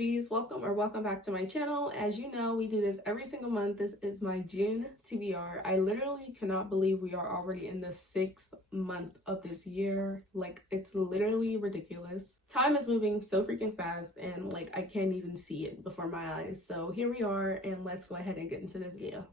newbies, welcome back to my channel. As you know, we do this every single month. This is my June TBR. I literally cannot believe we are already in the 6th month of this year. Like, it's literally ridiculous. Time is moving so freaking fast and like I can't even see it before my eyes. So here we are, and let's go ahead and get into this video.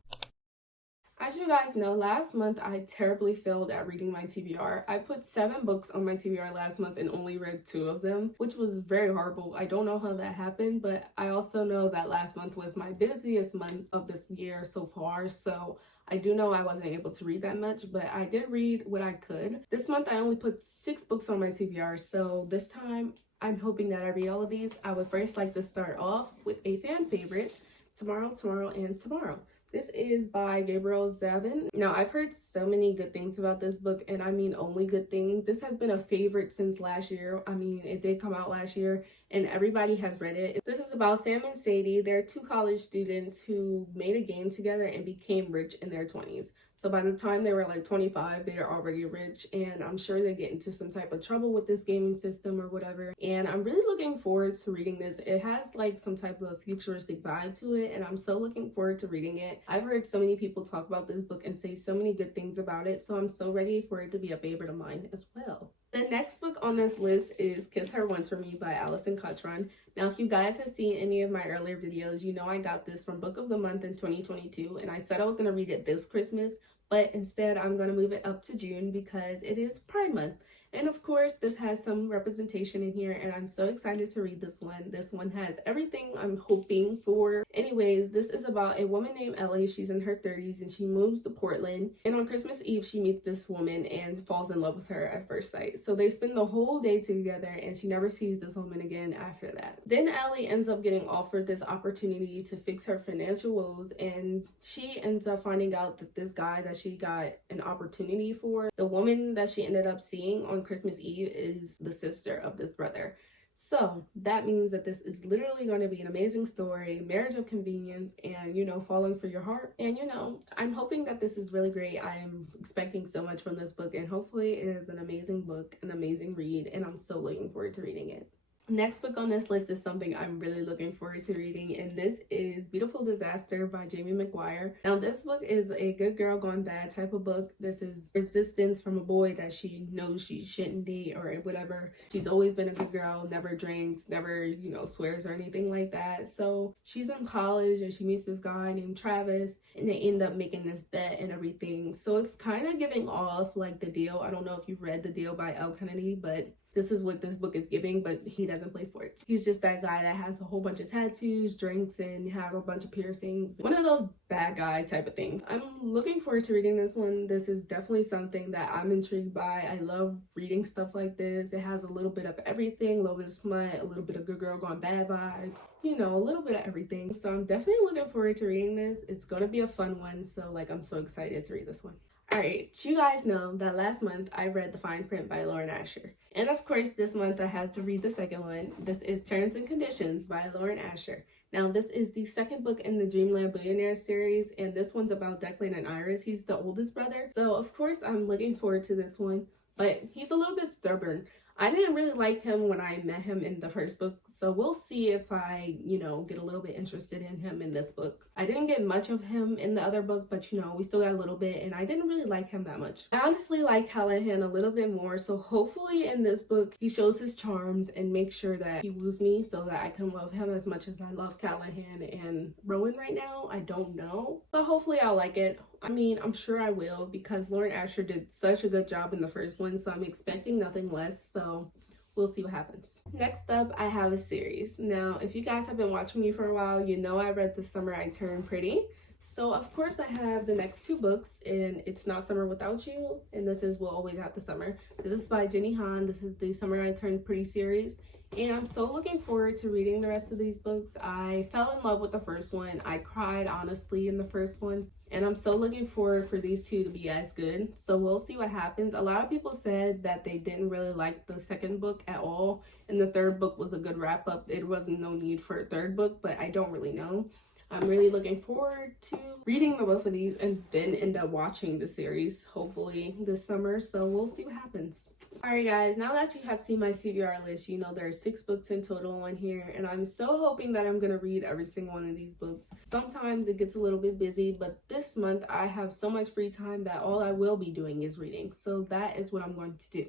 As you guys know, last month I terribly failed at reading my TBR. I put 7 books on my TBR last month and only read 2 of them, which was very horrible. I don't know how that happened, but I also know that last month was my busiest month of this year so far, so I do know I wasn't able to read that much, but I did read what I could. This month I only put 6 books on my TBR, so this time I'm hoping that I read all of these. I would first like to start off with a fan favorite, Tomorrow, Tomorrow, and Tomorrow. This is by Gabrielle Zevin. Now, I've heard so many good things about this book, and I mean only good things. This has been a favorite since last year. I mean, it did come out last year, and everybody has read it. This is about Sam and Sadie. They're 2 college students who made a game together and became rich in their 20s. So by the time they were like 25, they are already rich, and I'm sure they get into some type of trouble with this gaming system or whatever. And I'm really looking forward to reading this. It has like some type of futuristic vibe to it, and I'm so looking forward to reading it. I've heard so many people talk about this book and say so many good things about it, so I'm so ready for it to be a favorite of mine as well. The next book on this list is Kiss Her Once For Me by Alison Cochrun. Now, if you guys have seen any of my earlier videos, you know I got this from Book of the Month in 2022, and I said I was going to read it this Christmas, but instead I'm going to move it up to June because it is Pride Month. And of course, this has some representation in here, and I'm so excited to read this one. This one has everything I'm hoping for. Anyways, this is about a woman named Ellie. She's in her 30s and she moves to Portland. And on Christmas Eve, she meets this woman and falls in love with her at first sight. So they spend the whole day together, and she never sees this woman again after that. Then Ellie ends up getting offered this opportunity to fix her financial woes, and she ends up finding out that this guy that she got an opportunity for, the woman that she ended up seeing on Christmas Eve, is the sister of this brother. So that means that this is literally going to be an amazing story, marriage of convenience, and, you know, falling for your heart. And, you know, I'm hoping that this is really great. I am expecting so much from this book, and hopefully it is an amazing book, an amazing read, and I'm so looking forward to reading it. Next book on this list is something I'm really looking forward to reading, and this is Beautiful Disaster by Jamie McGuire. Now, this book is a good girl gone bad type of book. This is resistance from a boy that she knows she shouldn't date or whatever. She's always been a good girl, never drinks, never, you know, swears or anything like that. So she's in college and she meets this guy named Travis, and they end up making this bet and everything. So it's kind of giving off like The Deal. I don't know if you've read The Deal by J. Kennedy, but this is what this book is giving, but he doesn't play sports. He's just that guy that has a whole bunch of tattoos, drinks, and have a bunch of piercings. One of those bad guy type of thing. I'm looking forward to reading this one. This is definitely something that I'm intrigued by. I love reading stuff like this. It has a little bit of everything, a little bit of smut, a little bit of good girl gone bad vibes, you know, a little bit of everything. So I'm definitely looking forward to reading this. It's gonna be a fun one, so like I'm so excited to read this one. Alright, you guys know that last month I read The Fine Print by Lauren Asher. And of course, this month I had to read the second one. This is Terms and Conditions by Lauren Asher. Now, this is the second book in the Dreamland Billionaire series, and this one's about Declan and Iris. He's the oldest brother. So, of course, I'm looking forward to this one, but he's a little bit stubborn. I didn't really like him when I met him in the first book, so we'll see if I, you know, get a little bit interested in him in this book. I didn't get much of him in the other book, but, you know, we still got a little bit, and I didn't really like him that much. I honestly like Callahan a little bit more, so hopefully in this book, he shows his charms and makes sure that he woos me so that I can love him as much as I love Callahan and Rowan right now. I don't know, but hopefully I'll like it. I mean, I'm sure I will because Lauren Asher did such a good job in the first one, so I'm expecting nothing less, so we'll see what happens. Next up, I have a series. Now, if you guys have been watching me for a while, you know I read The Summer I Turned Pretty. So, of course, I have the next 2 books, and It's Not Summer Without You, and this is We'll Always Have the Summer. This is by Jenny Han. This is the Summer I Turned Pretty series, and I'm so looking forward to reading the rest of these books. I fell in love with the first one. I cried, honestly, in the first one. And I'm so looking forward for these 2 to be as good. So we'll see what happens. A lot of people said that they didn't really like the second book at all. And the third book was a good wrap up. It wasn't no need for a third book, but I don't really know. I'm really looking forward to reading the both of these and then end up watching the series hopefully this summer, so we'll see what happens. Alright guys, now that you have seen my TBR list, you know there are 6 books in total on here, and I'm so hoping that I'm going to read every single one of these books. Sometimes it gets a little bit busy, but this month I have so much free time that all I will be doing is reading, so that is what I'm going to do.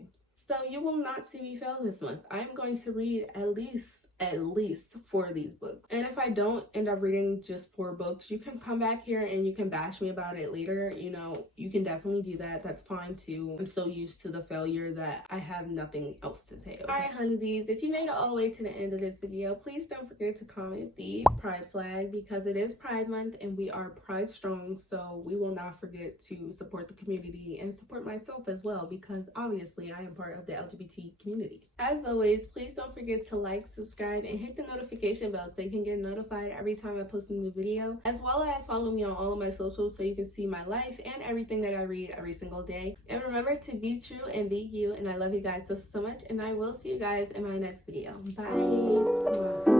So you will not see me fail this month. I'm going to read at least 4 of these books. And if I don't end up reading just 4 books, you can come back here and you can bash me about it later. You know, you can definitely do that. That's fine too. I'm so used to the failure that I have nothing else to say. Okay? Alright honeybees, if you made it all the way to the end of this video, please don't forget to comment the pride flag because it is Pride Month and we are Pride Strong. So we will not forget to support the community and support myself as well because obviously I am part of the LGBT community. As always, please don't forget to like, subscribe, and hit the notification bell so you can get notified every time I post a new video, as well as follow me on all of my socials so you can see my life and everything that I read every single day. And remember to be true and be you, and I love you guys so much, and I will see you guys in my next video. Bye.